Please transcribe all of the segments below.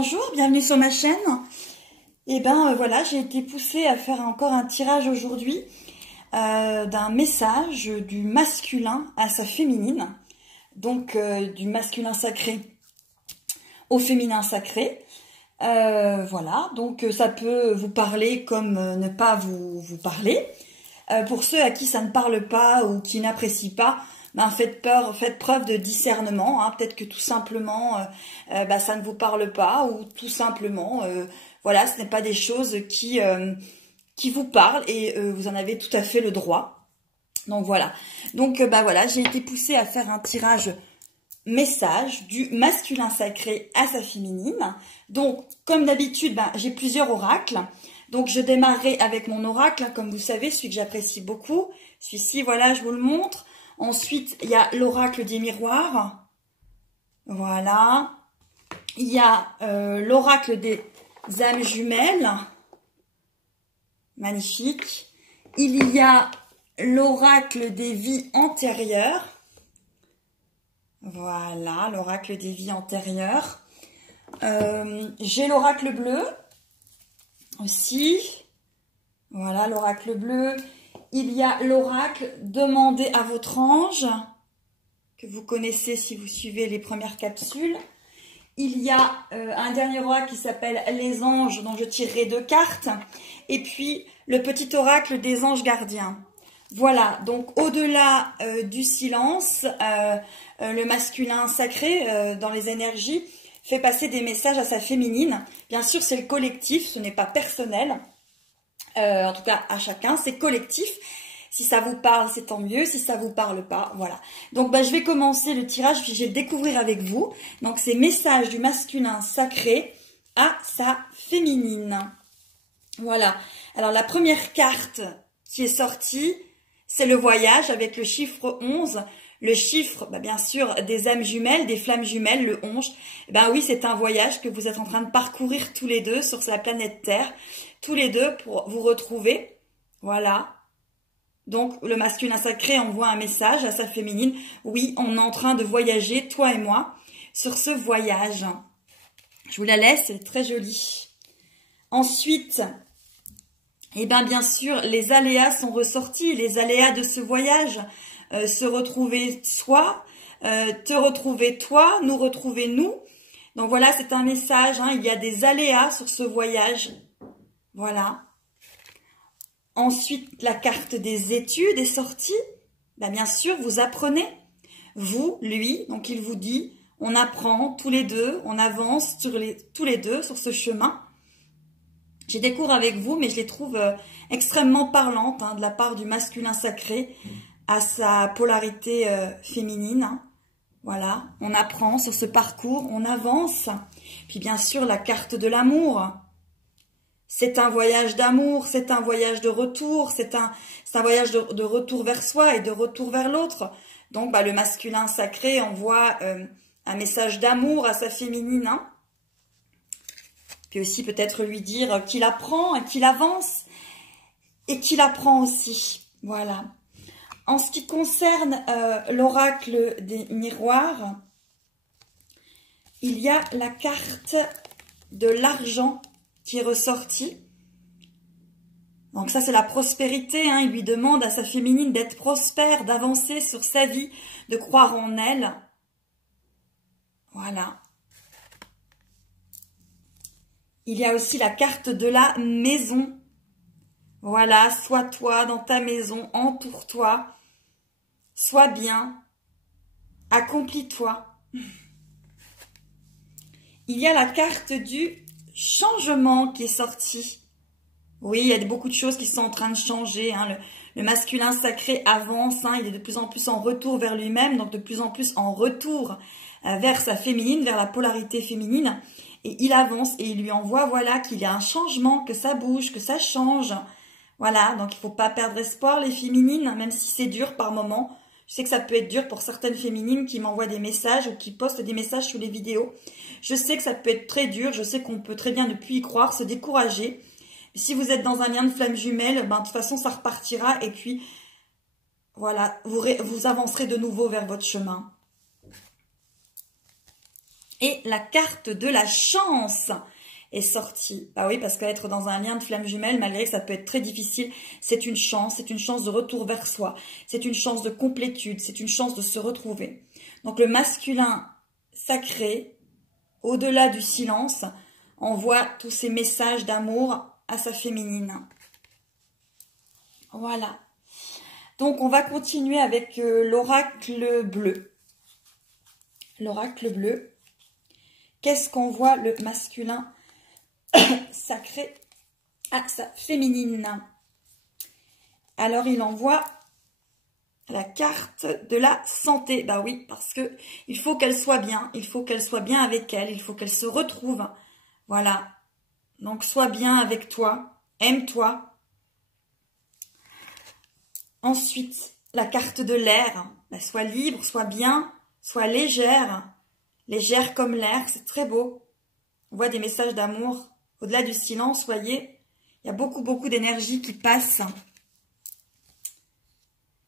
Bonjour, bienvenue sur ma chaîne. Et ben voilà, j'ai été poussée à faire encore un tirage aujourd'hui d'un message du masculin à sa féminine. Donc du masculin sacré au féminin sacré. Voilà, donc ça peut vous parler comme ne pas vous parler. Pour ceux à qui ça ne parle pas ou qui n'apprécient pas, ben faites preuve de discernement. Hein. Peut-être que tout simplement, ça ne vous parle pas, ou tout simplement, voilà, ce n'est pas des choses qui vous parlent et vous en avez tout à fait le droit. Donc voilà. Donc voilà, j'ai été poussée à faire un tirage message du masculin sacré à sa féminine. Donc comme d'habitude, j'ai plusieurs oracles. Donc je démarrerai avec mon oracle, comme vous savez, celui que j'apprécie beaucoup. Celui-ci, voilà, je vous le montre. Ensuite, il y a l'oracle des miroirs. Voilà. Il y a l'oracle des âmes jumelles. Magnifique. Il y a l'oracle des vies antérieures. Voilà, l'oracle des vies antérieures. J'ai l'oracle bleu aussi. Voilà, l'oracle bleu. Il y a l'oracle demandez à votre ange, que vous connaissez si vous suivez les premières capsules. Il y a un dernier oracle qui s'appelle les anges, dont je tirerai 2 cartes. Et puis le petit oracle des anges gardiens. Voilà, donc au-delà du silence, le masculin sacré dans les énergies fait passer des messages à sa féminine. Bien sûr, c'est le collectif, ce n'est pas personnel. En tout cas, à chacun, c'est collectif. Si ça vous parle, c'est tant mieux. Si ça vous parle pas, voilà. Donc, je vais commencer le tirage, puis je vais le découvrir avec vous. Donc, c'est message du masculin sacré à sa féminine. Voilà. Alors, la première carte qui est sortie, c'est le voyage avec le chiffre 11. Le chiffre, bien sûr, des âmes jumelles, des flammes jumelles, le 11. Oui, c'est un voyage que vous êtes en train de parcourir tous les deux sur la planète Terre. Tous les deux pour vous retrouver. Voilà. Donc, le masculin sacré envoie un message à sa féminine. Oui, on est en train de voyager, toi et moi, sur ce voyage. Je vous la laisse, c'est très joli. Ensuite, bien sûr, les aléas sont ressortis. Les aléas de ce voyage. Se retrouver soi, te retrouver toi, nous retrouver nous. Donc voilà, c'est un message. Il y a des aléas sur ce voyage. Voilà. Ensuite, la carte des études est sortie. Bien sûr, vous apprenez. Vous, lui, donc il vous dit, on apprend tous les deux, on avance tous les deux sur ce chemin. J'ai des cours avec vous, mais je les trouve extrêmement parlantes de la part du masculin sacré à sa polarité féminine. Voilà, on apprend sur ce parcours, on avance. Puis bien sûr, la carte de l'amour. C'est un voyage d'amour, c'est un voyage de retour, c'est un voyage de retour vers soi et de retour vers l'autre. Donc, le masculin sacré envoie un message d'amour à sa féminine. Puis aussi peut-être lui dire qu'il apprend et qu'il avance et qu'il apprend aussi. Voilà. En ce qui concerne l'oracle des miroirs, il y a la carte de l'argent qui est ressortie. Donc ça, c'est la prospérité. Il lui demande à sa féminine d'être prospère, d'avancer sur sa vie, de croire en elle. Voilà. Il y a aussi la carte de la maison. Voilà, sois toi dans ta maison, entoure-toi. Sois bien, accomplis-toi. Il y a la carte du changement qui est sortie. Oui, il y a beaucoup de choses qui sont en train de changer. Le masculin sacré avance, il est de plus en plus en retour vers lui-même, donc de plus en plus en retour vers sa féminine, vers la polarité féminine. Et il avance et il lui envoie, voilà, qu'il y a un changement, que ça bouge, que ça change. Voilà, donc il ne faut pas perdre espoir, les féminines, même si c'est dur par moments. Je sais que ça peut être dur pour certaines féminines qui m'envoient des messages ou qui postent des messages sous les vidéos. Je sais que ça peut être très dur. Je sais qu'on peut très bien ne plus y croire, se décourager. Si vous êtes dans un lien de flamme jumelle, de toute façon, ça repartira. Et puis, voilà, vous avancerez de nouveau vers votre chemin. Et la carte de la chance est sortie. Bah oui, parce qu'être dans un lien de flamme jumelle, malgré que ça peut être très difficile, c'est une chance de retour vers soi. C'est une chance de complétude, c'est une chance de se retrouver. Donc le masculin sacré, au-delà du silence, envoie tous ces messages d'amour à sa féminine. Voilà. Donc on va continuer avec l'oracle bleu. L'oracle bleu. Qu'est-ce qu'envoie le masculin sacré à sa féminine? Alors il envoie la carte de la santé. Bah oui, parce que il faut qu'elle soit bien. Il faut qu'elle soit bien avec elle. Il faut qu'elle se retrouve. Voilà. Donc sois bien avec toi. Aime-toi. Ensuite, la carte de l'air. Bah, sois libre, sois bien, sois légère. Légère comme l'air, c'est très beau. On voit des messages d'amour. Au-delà du silence, voyez, il y a beaucoup d'énergie qui passe.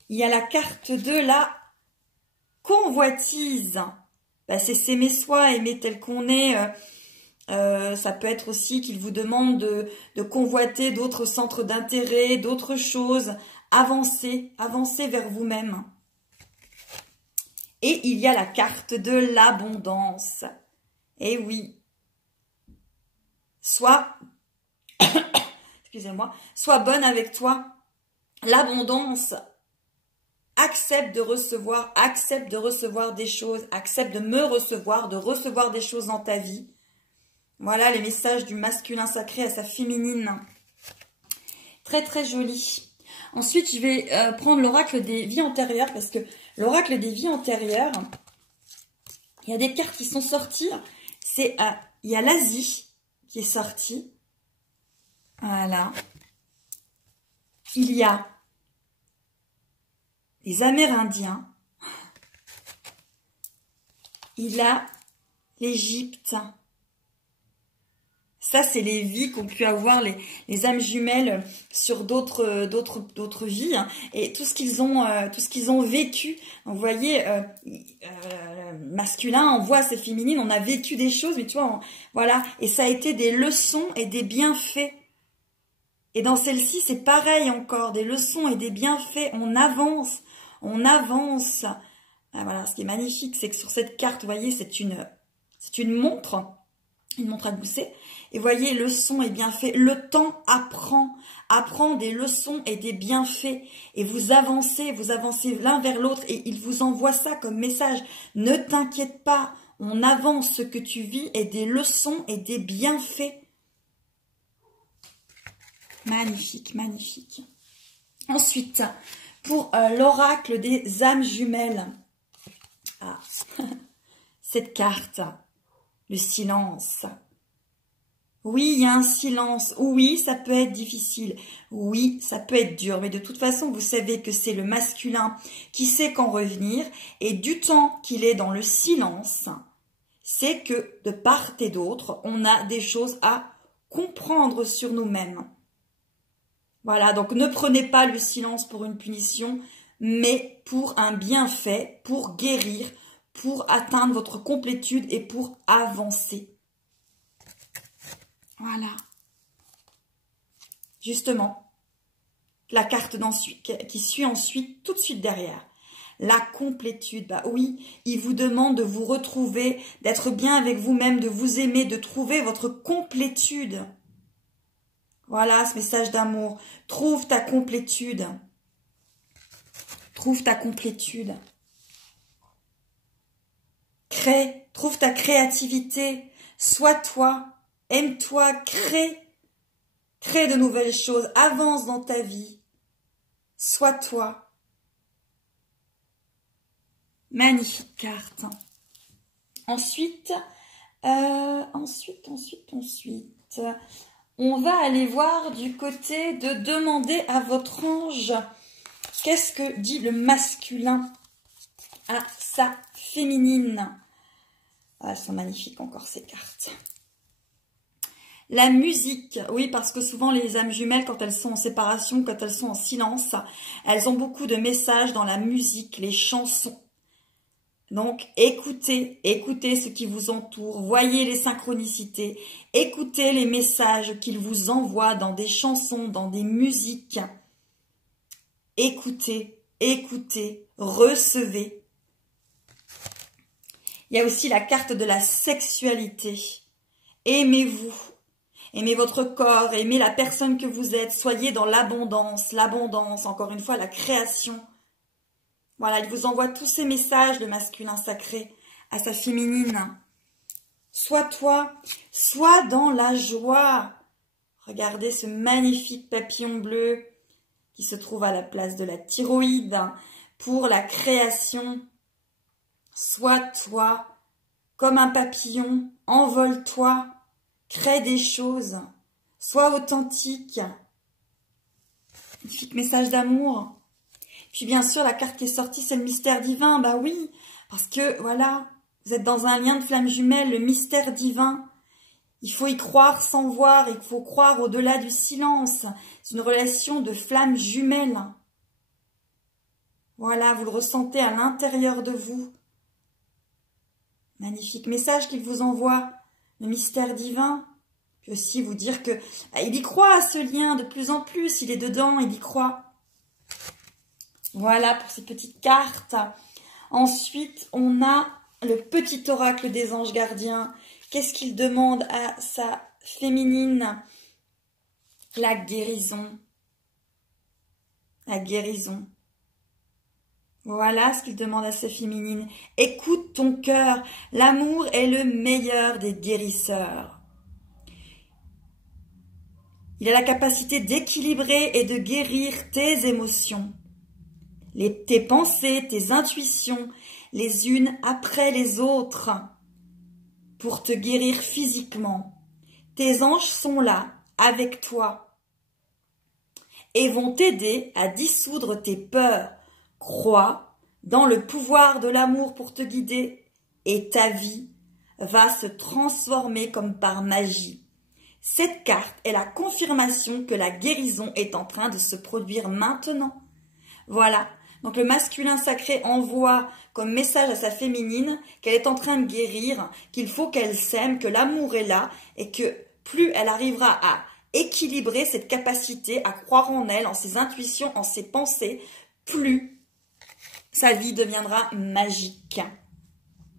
Il y a la carte de la convoitise. Ben, c'est s'aimer soi, aimer tel qu'on est. Ça peut être aussi qu'il vous demande de convoiter d'autres centres d'intérêt, d'autres choses. Avancez vers vous-même. Et il y a la carte de l'abondance. Et oui. Excusez-moi, sois bonne avec toi. L'abondance, accepte de recevoir des choses, accepte de me recevoir, de recevoir des choses dans ta vie. Voilà les messages du masculin sacré à sa féminine. Très très joli. Ensuite, je vais prendre l'oracle des vies antérieures parce que l'oracle des vies antérieures, il y a des cartes qui sont sorties. Il y a l'Asie qui est sortie. Voilà. Il y a les Amérindiens. Il y a l'Égypte. Ça, c'est les vies qu'ont pu avoir les âmes jumelles sur d'autres vies, hein, et tout ce qu'ils ont vécu. Vous voyez, masculin, on voit ces féminines, on a vécu des choses, mais tu vois, voilà, et ça a été des leçons et des bienfaits. Et dans celle-ci, c'est pareil encore, des leçons et des bienfaits. On avance, on avance. Ah, voilà, ce qui est magnifique, c'est que sur cette carte, vous voyez, c'est une montre à gousset. Et voyez, leçons et bienfaits. Le temps apprend des leçons et des bienfaits. Et vous avancez l'un vers l'autre. Et il vous envoie ça comme message. Ne t'inquiète pas, on avance, ce que tu vis et des leçons et des bienfaits. Magnifique, magnifique. Ensuite, pour l'oracle des âmes jumelles. Ah, cette carte, le silence. Oui, il y a un silence. Oui, ça peut être difficile. Oui, ça peut être dur. Mais de toute façon, vous savez que c'est le masculin qui sait quand revenir. Et du temps qu'il est dans le silence, c'est que de part et d'autre, on a des choses à comprendre sur nous-mêmes. Voilà, donc ne prenez pas le silence pour une punition, mais pour un bienfait, pour guérir, pour atteindre votre complétude et pour avancer. Voilà. Justement, la carte qui suit ensuite, tout de suite derrière. La complétude, bah oui, il vous demande de vous retrouver, d'être bien avec vous-même, de vous aimer, de trouver votre complétude. Voilà ce message d'amour. Trouve ta complétude. Trouve ta complétude. Crée, trouve ta créativité. Sois toi. Aime-toi, crée. Crée de nouvelles choses. Avance dans ta vie. Sois toi. Magnifique carte. Ensuite, on va aller voir du côté de demander à votre ange qu'est-ce que dit le masculin à sa féminine. Ah, elles sont magnifiques encore ces cartes. La musique, oui, parce que souvent les âmes jumelles, quand elles sont en séparation, quand elles sont en silence, elles ont beaucoup de messages dans la musique, les chansons. Donc, écoutez ce qui vous entoure, voyez les synchronicités, écoutez les messages qu'il vous envoie dans des chansons, dans des musiques. Écoutez, recevez. Il y a aussi la carte de la sexualité. Aimez-vous, aimez votre corps, aimez la personne que vous êtes, soyez dans l'abondance, encore une fois, la création. Voilà, il vous envoie tous ces messages, le masculin sacré, à sa féminine. Sois toi, sois dans la joie. Regardez ce magnifique papillon bleu qui se trouve à la place de la thyroïde pour la création. Sois toi, comme un papillon, envole-toi, crée des choses, sois authentique. Magnifique message d'amour. Puis bien sûr, la carte qui est sortie, c'est le mystère divin. Bah oui, parce que voilà, vous êtes dans un lien de flamme jumelle, le mystère divin. Il faut y croire sans voir, il faut croire au-delà du silence. C'est une relation de flamme jumelle. Voilà, vous le ressentez à l'intérieur de vous. Magnifique message qu'il vous envoie, le mystère divin. Puis aussi vous dire que il y croit à ce lien de plus en plus, il est dedans, il y croit. Voilà pour ces petites cartes. Ensuite, on a le petit oracle des anges gardiens. Qu'est-ce qu'il demande à sa féminine? La guérison. La guérison. Voilà ce qu'il demande à sa féminine. Écoute ton cœur. L'amour est le meilleur des guérisseurs. Il a la capacité d'équilibrer et de guérir tes émotions. Tes pensées, tes intuitions, les unes après les autres, pour te guérir physiquement. Tes anges sont là, avec toi, et vont t'aider à dissoudre tes peurs. Crois dans le pouvoir de l'amour pour te guider, et ta vie va se transformer comme par magie. Cette carte est la confirmation que la guérison est en train de se produire maintenant. Voilà. Donc le masculin sacré envoie comme message à sa féminine qu'elle est en train de guérir, qu'il faut qu'elle s'aime, que l'amour est là et que plus elle arrivera à équilibrer cette capacité à croire en elle, en ses intuitions, en ses pensées, plus sa vie deviendra magique.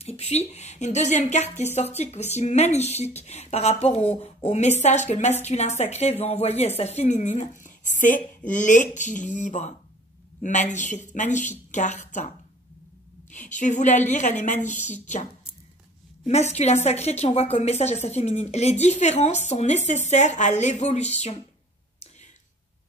Et puis, une deuxième carte qui est sortie, qui est aussi magnifique par rapport au message que le masculin sacré veut envoyer à sa féminine, c'est l'équilibre. Magnifique, magnifique carte. Je vais vous la lire, elle est magnifique. Masculin sacré qui envoie comme message à sa féminine. Les différences sont nécessaires à l'évolution.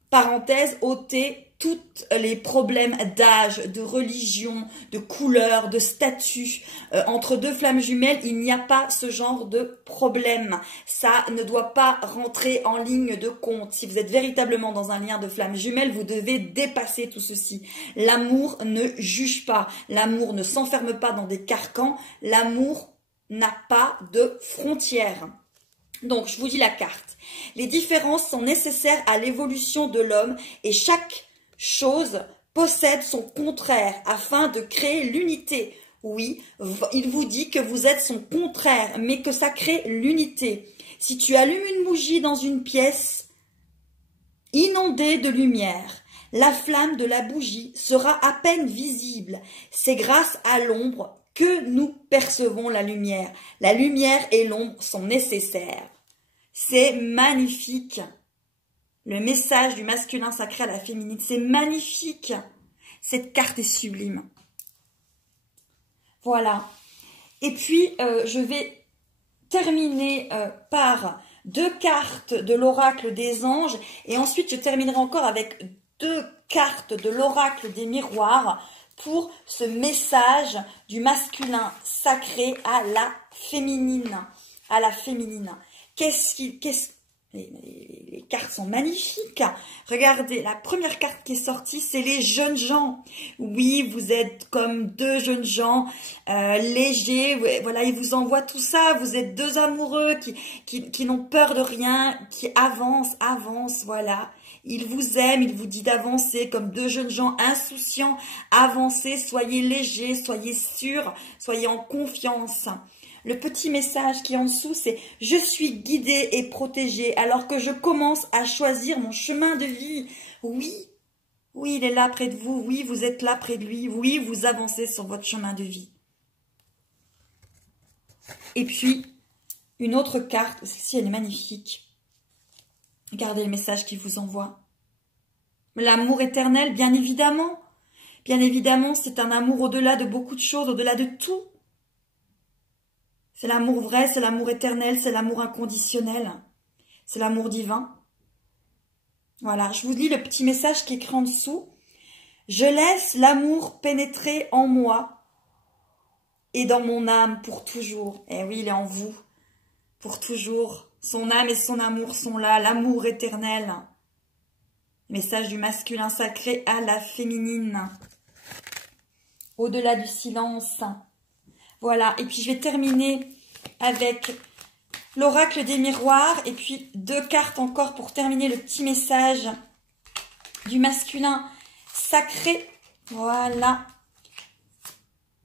Parenthèse, ôtez tous les problèmes d'âge, de religion, de couleur, de statut. Entre deux flammes jumelles, il n'y a pas ce genre de problème. Ça ne doit pas rentrer en ligne de compte. Si vous êtes véritablement dans un lien de flammes jumelles, vous devez dépasser tout ceci. L'amour ne juge pas. L'amour ne s'enferme pas dans des carcans. L'amour n'a pas de frontières. Donc, je vous dis la carte. Les différences sont nécessaires à l'évolution de l'homme et chaque chose possède son contraire afin de créer l'unité. Oui, il vous dit que vous êtes son contraire, mais que ça crée l'unité. Si tu allumes une bougie dans une pièce inondée de lumière, la flamme de la bougie sera à peine visible. C'est grâce à l'ombre que nous percevons la lumière. La lumière et l'ombre sont nécessaires. C'est magnifique. Le message du masculin sacré à la féminine, c'est magnifique. Cette carte est sublime. Voilà. Et puis, je vais terminer par 2 cartes de l'oracle des anges. Et ensuite, je terminerai encore avec 2 cartes de l'oracle des miroirs pour ce message du masculin sacré à la féminine. À la féminine. Les cartes sont magnifiques. Regardez, la première carte qui est sortie, c'est les jeunes gens. Oui, vous êtes comme 2 jeunes gens légers. Voilà, ils vous envoient tout ça. Vous êtes 2 amoureux qui n'ont peur de rien, qui avancent, voilà. Il vous aime, il vous dit d'avancer comme deux jeunes gens insouciants. Avancez, soyez légers, soyez sûrs, soyez en confiance. Le petit message qui est en dessous, c'est « Je suis guidée et protégée alors que je commence à choisir mon chemin de vie. » Oui, oui, il est là près de vous. Oui, vous êtes là près de lui. Oui, vous avancez sur votre chemin de vie. Et puis, une autre carte, celle-ci, elle est magnifique. Regardez le message qu'il vous envoie. L'amour éternel, bien évidemment. Bien évidemment, c'est un amour au-delà de beaucoup de choses, au-delà de tout. C'est l'amour vrai, c'est l'amour éternel, c'est l'amour inconditionnel. C'est l'amour divin. Voilà, je vous lis le petit message qui est écrit en dessous. Je laisse l'amour pénétrer en moi et dans mon âme pour toujours. Eh oui, il est en vous. Pour toujours. Son âme et son amour sont là. L'amour éternel. Message du masculin sacré à la féminine. Au-delà du silence. Voilà. Et puis je vais terminer avec l'oracle des miroirs. Et puis 2 cartes encore pour terminer le petit message du masculin sacré. Voilà.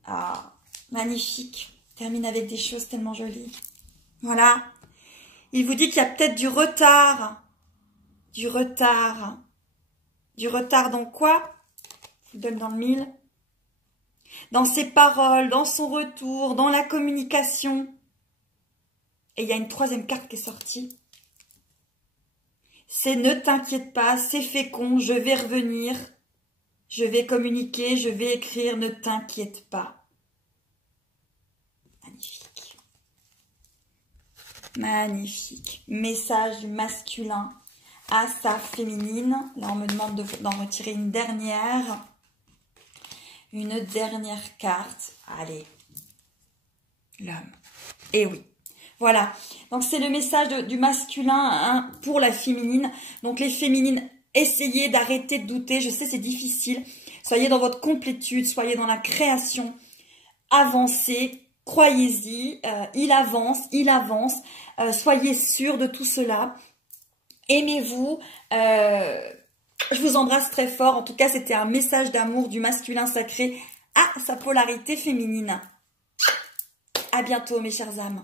Ah, magnifique. Termine avec des choses tellement jolies. Voilà. Il vous dit qu'il y a peut-être du retard. Du retard. Du retard dans quoi? Je vous donne dans le mille. Dans ses paroles, dans son retour, dans la communication. Et il y a une 3e carte qui est sortie. C'est ne t'inquiète pas, c'est fécond, je vais revenir. Je vais communiquer, je vais écrire, ne t'inquiète pas. Magnifique. Magnifique. Message du masculin à sa féminine. Là, on me demande d'en retirer une dernière. Une dernière carte. Allez. L'homme. Et oui. Voilà. Donc, c'est le message du masculin pour la féminine. Donc, les féminines, essayez d'arrêter de douter. Je sais, c'est difficile. Soyez dans votre complétude. Soyez dans la création. Avancez. Croyez-y. Il avance. Il avance. Soyez sûrs de tout cela. Aimez-vous. Je vous embrasse très fort. En tout cas, c'était un message d'amour du masculin sacré à sa polarité féminine. À bientôt, mes chères âmes.